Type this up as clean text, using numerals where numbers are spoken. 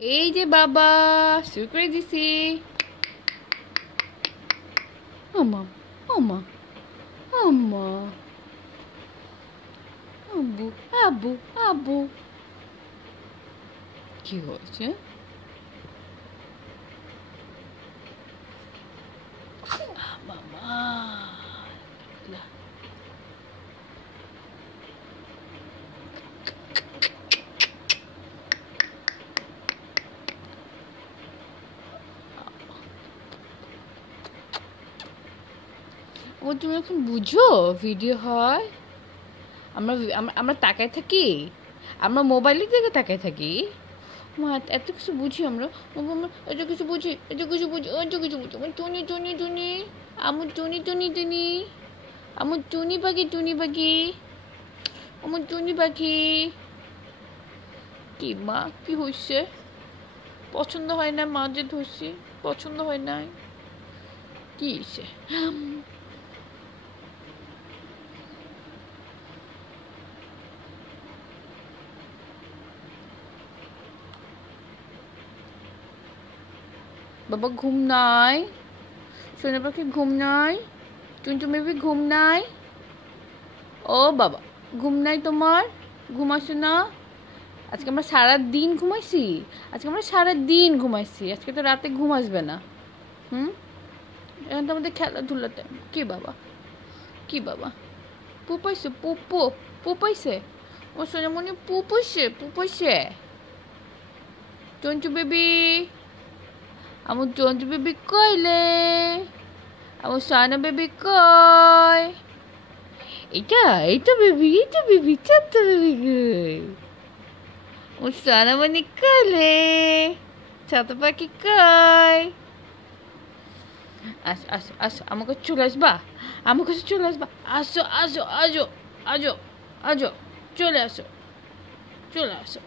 এই যে বাবা শুরু করে দিছি। আম্মা আম্মা আম্মা আব্বু আব্বু আব্বু কি হয়েছে? মামা ও তুমি এখন বুঝো ভিডিও হয়? আমরা আমরা তাকায় থাকি, আমরা মোবাইলের দিকে তাকায় থাকি। মা এত কিছু বুঝি আমরা, এত কিছু বুঝি, এত কিছু বুঝি, এত কিছু বুঝি। আমার টুনি টুনি টুনি, আমার টুনি টুনি টুনি, আমার টুনি পাখি টুনি পাখি, আমার টুনি পাখি। কি মা কি হয়েছে? পছন্দ হয় না মা যে ধরছি, পছন্দ হয় না। কি হয়েছে? বাবা ঘুম নাই? সোনা পাখি ঘুম নাই? টুনটু বেবি ঘুম নাই? ও বাবা ঘুম নাই তোমার? ঘুম আসে না? আজকে আমরা সারা দিন ঘুমাইছি, আজকে আমরা সারা দিন ঘুমাইছি, আজকে তো রাতে ঘুম আসবে না। এখন তো আমাদের খেলাধুলাতে কি বাবা, কি বাবা পুপাইছে, পুপু পুপাইছে, ও সোনামণি পুপুইছে পুপুইছে। টন্টু বেবি, আমার টন্টু বেবি কইলে, আমার সানা বেবি কই? এটা এইটা বেবি, এইটা বেবি, ছোট্ট বেবি কই? আমার সোনামণি কইলে, ছোট পাখি কই? আসো আসো আসো, আমার কাছে চলে আসবা, আমার কাছে চলে আসবা, আসো আসো আসো আসো আসো, চলে আসো, চলে আসো।